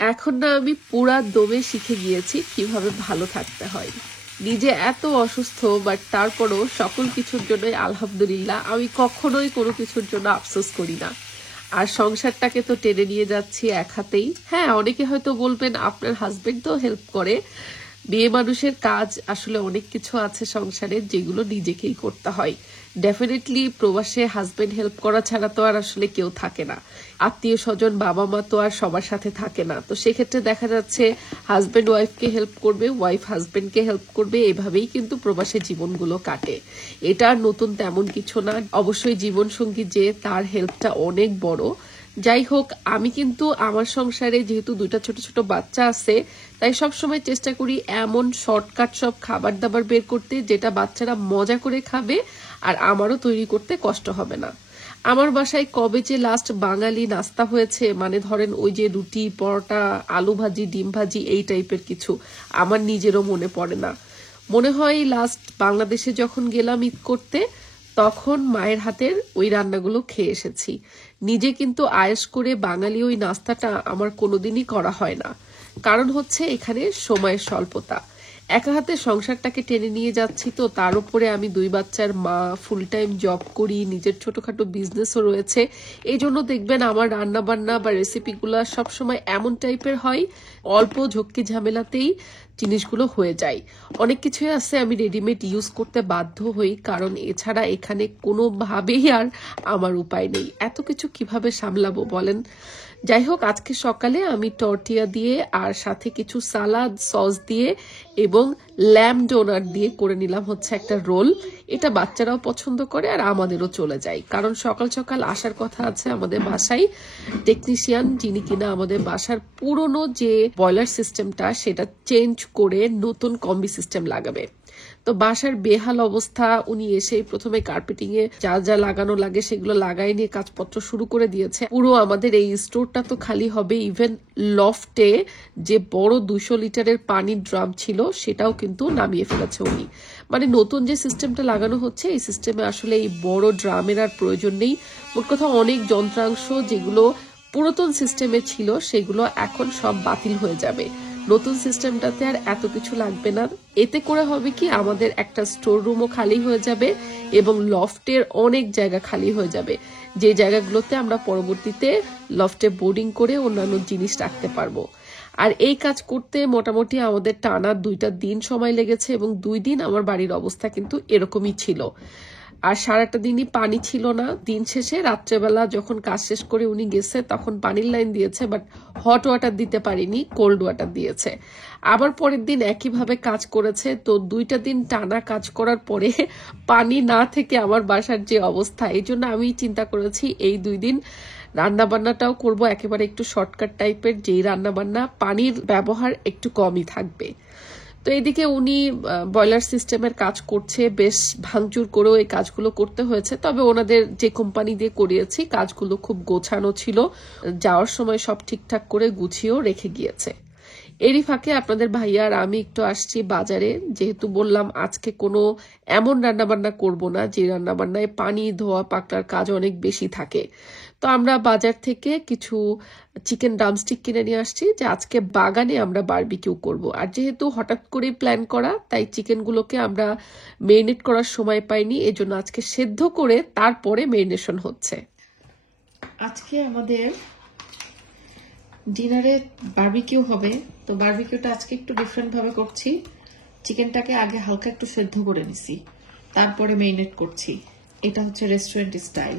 এখন না আমি পুরা দমে শিখে গিয়েছি কিভাবে ভালো থাকতে হয়। নিজে এত অসুস্থ, বাট তারপরও সকল কিছুর জন্যই আলহামদুলিল্লাহ, আমি কখনোই কোনো কিছুর জন্য আফসোস করি না। আর সংসারটাকে তো টেনে নিয়ে যাচ্ছি এক হাতেই। হ্যাঁ, অনেকে হয়তো বলবেন আপনার হাজবেন্ড তো হেল্প করে। মেয়ে মানুষের কাজ আসলে অনেক কিছু আছে সংসারে যেগুলো নিজেকেই করতে হয়। ডেফিনেটলি প্রবাসে হাজবেন্ড হেল্প করা ছাড়া তো আর আসলে কেউ থাকে না। আত্মীয় স্বজন, বাবা মা তো আর সবার সাথে থাকে না। তো সেক্ষেত্রে দেখা যাচ্ছে হাজবেন্ড ওয়াইফকে হেল্প করবে, ওয়াইফ হাজবেন্ডকে হেল্প করবে, এভাবেই কিন্তু প্রবাসে জীবনগুলো কাটে। এটা আর নতুন তেমন কিছু না। অবশ্যই জীবনসঙ্গী যে, তার হেল্পটা অনেক বড়। যাই হোক, আমি কিন্তু আমার সংসারে যেহেতু দুইটা ছোট ছোট বাচ্চা আছে, তাই সবসময় চেষ্টা করি এমন শর্টকাট সব খাবার দাবার বের করতে যেটা বাচ্চারা মজা করে খাবে আর আমারও তৈরি করতে কষ্ট হবে না। আমার বাসায় কবে যে লাস্ট বাঙালি নাস্তা হয়েছে, মানে ধরেন ওই যে রুটি, পরোটা, আলু ভাজি, ডিম ভাজি, এই টাইপের কিছু, আমার নিজেরও মনে পড়ে না। মনে হয় লাস্ট বাংলাদেশে যখন গেলাম ঈদ করতে, তখন মায়ের হাতের ওই রান্নাগুলো খেয়ে এসেছি। নিজে কিন্তু আয়েশ করে বাঙালি ওই নাস্তাটা আমার কোনোদিনই করা হয় না। কারণ হচ্ছে এখানে সময়ের স্বল্পতা। একা হাতে সংসারটাকে টেনে নিয়ে যাচ্ছি, তো তার উপরে আমি 2 বাচ্চার মা, ফুল টাইম জব করি, নিজের ছোটখাটো বিজনেসও রয়েছে। এই জন্য দেখবেন আমার রান্না বান্না বা রেসিপিগুলো সবসময় এমন টাইপের হয়, অল্প ঝক্কি ঝামেলাতেই জিনিসগুলো হয়ে যায়। অনেক কিছুই আছে আমি রেডিমেড ইউজ করতে বাধ্য হই, কারণ এছাড়া এখানে কোনোভাবেই আর আমার উপায় নেই। এত কিছু কিভাবে সামলাবো বলেন। যাই হোক, আজকে সকালে আমি টর্টিয়া দিয়ে আর সাথে কিছু সালাদ, সস দিয়ে এবং ল্যাম ডোনাট দিয়ে করে নিলাম হচ্ছে একটা রোল। এটা বাচ্চারাও পছন্দ করে আর আমাদেরও চলে যায়, কারণ সকাল সকাল আসার কথা আছে আমাদের বাসায় টেকনিশিয়ান, যিনি কিনা আমাদের বাসার পুরনো যে বয়লার সিস্টেমটা সেটা চেঞ্জ করে নতুন কম্বি সিস্টেম লাগাবে। তো বাসার বেহাল অবস্থা, উনি এসেই প্রথমে কার্পেটিং এ যা যা লাগানো লাগে সেগুলো লাগাই নিয়ে কাজপত্র শুরু করে দিয়েছে। পুরো আমাদের এই স্টোরটা তো খালি হবে, ইভেন লফটে যে বড় 200 লিটারের পানির ড্রাম ছিল সেটাও কিন্তু নামিয়ে ফেলেছে উনি। মানে নতুন যে সিস্টেমটা লাগানো হচ্ছে এই সিস্টেমে আসলে এই বড় ড্রামের আর প্রয়োজন নেই। মোট কথা অনেক যন্ত্রাংশ যেগুলো পুরাতন সিস্টেমে ছিল সেগুলো এখন সব বাতিল হয়ে যাবে। নতুন সিস্টেমটাতে আর এত কিছু লাগবে না। এতে করে হবে কি, আমাদের একটা স্টোর রুমও খালি হয়ে যাবে এবং লফটের অনেক জায়গা খালি হয়ে যাবে, যে জায়গাগুলোতে আমরা পরবর্তীতে লফটে বোর্ডিং করে অন্যান্য জিনিস রাখতে পারবো। আর এই কাজ করতে মোটামুটি আমাদের টানা 2টা দিন সময় লেগেছে এবং 2 দিন আমার বাড়ির অবস্থা কিন্তু এরকমই ছিল। আর সারাটা দিনই পানি ছিল না। দিন শেষে রাত্রেবেলা যখন কাজ শেষ করে উনি গেছে তখন পানির লাইন দিয়েছে, বাট হট ওয়াটার দিতে পারিনি, কোল্ড ওয়াটার দিয়েছে। আবার পরের দিন একইভাবে কাজ করেছে। তো 2টা দিন টানা কাজ করার পরে পানি না থেকে আমার বাসার যে অবস্থা, এই জন্য আমি চিন্তা করেছি এই 2 দিন রান্না বান্নাটাও করবো একেবারে একটু শর্টকাট টাইপের, যেই রান্না বান্না পানির ব্যবহার একটু কমই থাকবে। তো এদিকে উনি বয়লার সিস্টেমের কাজ করছে, বেশ ভাঙচুর করেও এই কাজগুলো করতে হয়েছে। তবে ওনাদের যে কোম্পানি দিয়ে করিয়েছি কাজগুলো খুব গোছানো ছিল, যাওয়ার সময় সব ঠিকঠাক করে গুছিয়েও রেখে গিয়েছে। এরই ফাঁকে আপনাদের ভাইয়া আর আমি একটু আসছি বাজারে, যেহেতু বললাম আজকে কোনো এমন রান্নাবান্না করব না যে রান্নাবান্নায় পানি ধোয়া পাকলার কাজ অনেক বেশি থাকে। তো আমরা বাজার থেকে কিছু চিকেন ড্রামস্টিক কিনে নিয়ে আসছি, যে আজকে বাগানে আমরা বারবিকিউ করব। আর যেহেতু হঠাৎ করেই প্ল্যান করা, তাই চিকেনগুলোকে আমরা মেরিনেট করার সময় পাইনি, এজন্য আজকে সেদ্ধ করে তারপরে মেরিনেশন হচ্ছে। আজকে আমাদের ডিনারে বারবিকিউ হবে। তো বারবিকিউটা আজকে একটু ডিফারেন্ট ভাবে করছি। চিকেনটাকে আগে হালকা একটু সেদ্ধ করে নিছি, তারপরে মেরিনেট করছি। এটা হচ্ছে রেস্টুরেন্ট স্টাইল।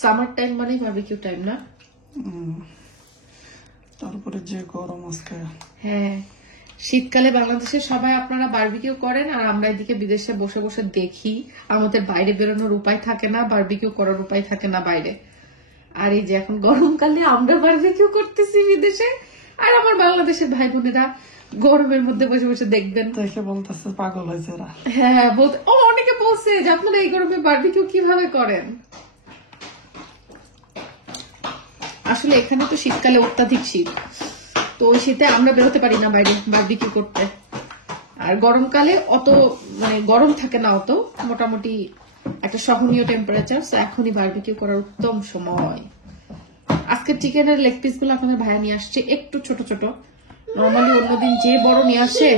সামার টাইম মানে বারবিকিউ টাইম না? তারপরে যে গরম আজকে। হ্যাঁ, শীতকালে বাংলাদেশে সবাই আপনারা বারবিকিউ করেন আর আমরা এদিকে বিদেশে বসে বসে দেখি। আমাদের বাইরে বেরোনোর উপায় থাকে না, বারবিকিউ করার উপায় থাকে না বাইরে। আর এই যে এখন গরমকালে আমরা বারবিকিউ করতেছি বিদেশে, আর আমার বাংলাদেশের ভাই বোনেরা গরমের মধ্যে বসে বসে দেখবেন। দেখে বলতেছে পাগল হয়েছে এরা। হ্যাঁ, অনেকে বলছে যে আপনারা এই গরমে বারবিকিউ কিভাবে করেন। আসলে এখানে তো শীতকালে অত্যাধিক শীত, তো ওই শীতে আমরা বেরোতে পারি না বাইরে বারবিকিউ করতে। আর গরমকালে অত মানে গরম থাকে না অত, মোটামুটি একটা সহনীয় টেম্পারেচার। তো এখনই বারবিকিউ করার উত্তম সময়। আজকে চিকেনের লেগ পিস গুলো আপনাদের ভাইয়া নিয়ে আসছে একটু ছোট ছোট। নর্মালি অন্যদিন যে বড় নিয়ে আসে,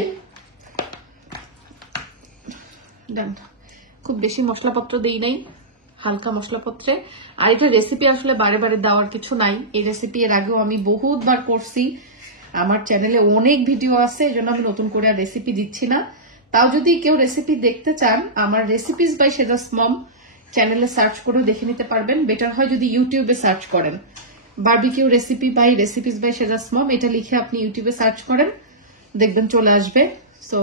খুব বেশি মশলাপত্র দেই নাই, হালকা মশলাপত্রে। আর এটা রেসিপি আসলে বারে বারে দেওয়ার কিছু নাই। এই রেসিপি এর আগেও আমি বহুতবার করছি, আমার চ্যানেলে অনেক ভিডিও আছে, এই জন্য আমি নতুন করে আর রেসিপি দিচ্ছি না। তাও যদি কেউ রেসিপি দেখতে চান, আমার রেসিপিস বাই সেজাস মম চ্যানেলে সার্চ করে দেখে নিতে পারবেন। বেটার হয় যদি ইউটিউবে সার্চ করেন, barbecue recipe by recipes by Seza's mom, এটা লিখে আপনি ইউটিউবে সার্চ করেন, দেখবেন চলে আসবে। সো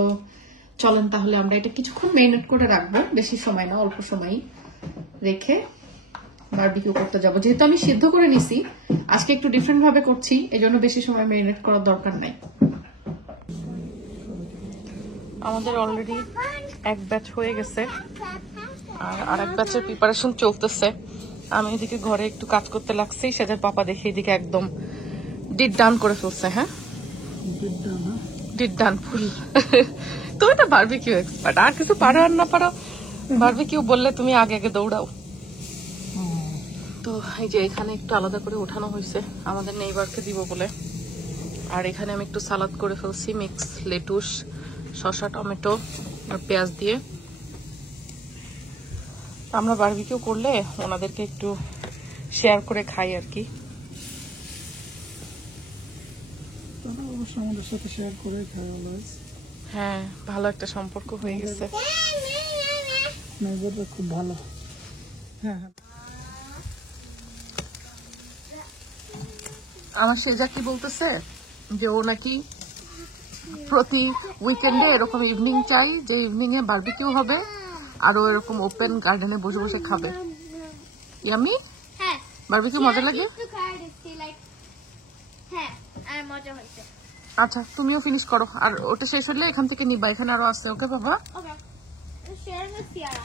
চলেন তাহলে আমরা এটা কিছুক্ষণ মেরিনেট করে রাখবো, বেশি সময় না, অল্প সময় রেখে বারবিকিউ করতে যাব। যেহেতু আমি সিদ্ধ করে নিছি, আজকে একটু ডিফারেন্ট ভাবে করছি, এই জন্য বেশি সময় মেরিনেট করার দরকার নাই। আমাদের অলরেডি এক ব্যাচ হয়ে গেছে, আর এক ব্যাচের প্রিপারেশন চলতেছে। আমি এদিকে ঘরে একটু কাজ করতে লাগছি, সেটার পাপা দেখে এদিকে একদম ডিড ডান করে ফেলছে। হ্যাঁ, ডিড ডান ফুল। তুমি তো বারবিকিউ এক্সপার্ট, আর কিছু পারো আর না পারো, বারবিকিউ বললে তুমি আগে আগে দৌড়াও। তো এই যে এখানে একটু আলাদা করে উঠানো হয়েছে আমাদের নেইবারকে দিব বলে। আর এখানে আমি একটু সালাদ করে ফেলছি, মিক্স লেটুস, শসা, টমেটো আর পেঁয়াজ দিয়ে। আমরা বারবিকিউ করলে ওনাদেরকে একটু শেয়ার করে খাই আর কি। আমাদের সাথে শেয়ার করে খাই অলওয়েজ। হ্যাঁ, ভালো একটা সম্পর্ক হয়ে গেছে। নেইবাররা খুব ভালো। হ্যাঁ হ্যাঁ, আমার সেজা কি বলতেছে যে ও নাকি প্রতি উইকেন্ডে এরকম ইভিনিং চাই, যে ইভিনিং এ বারবিকিউ হবে আর ও এরকম ওপেন গার্ডেনে বসে বসে খাবে। ইয়ামি, হ্যাঁ, বারবিকিউ মজা লাগে? হ্যাঁ, আর মজা হয়েছে। আচ্ছা, তুমিও ফিনিশ করো, আর ওটা শেষ হলে এখান থেকে নিবা, এখানে আরো আছে। ওকে বাবা। ওকে, শেয়ার উইথ সিয়ারা।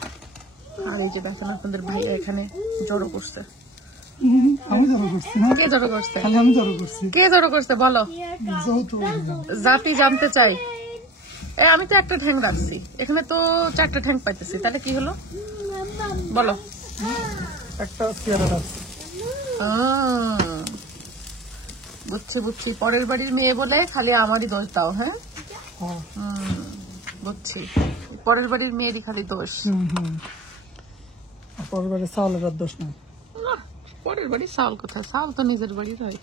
আর এই যে দেখেন আপনাদের ভাইয়া এখানে জড়ো করছে। আমি জড়ো করছি না, কে জড়ো করছে? খালি আমি জড়ো করছি। কে জড়ো করছে বলো, যেহেতু জাতি জানতে চাই। আমি তো একটা ঠ্যাং রাখছি, এখানে তো 4টা ঠ্যাং পাইতেছি, তাহলে কি হলো বলো? একটা চেয়ারে রাখছি। বুঝছি বুঝছি, পরের বাড়ির মেয়ে বলে খালি আমারই দোষ দাও। হ্যাঁ, বুঝছি, পরের বাড়ির মেয়েরই খালি দোষ। পরের বাড়ি চাউলের আর দোষ নাই। পরের বাড়ির চাউল কোথায়, চাউল তো নিজের বাড়ির হয়।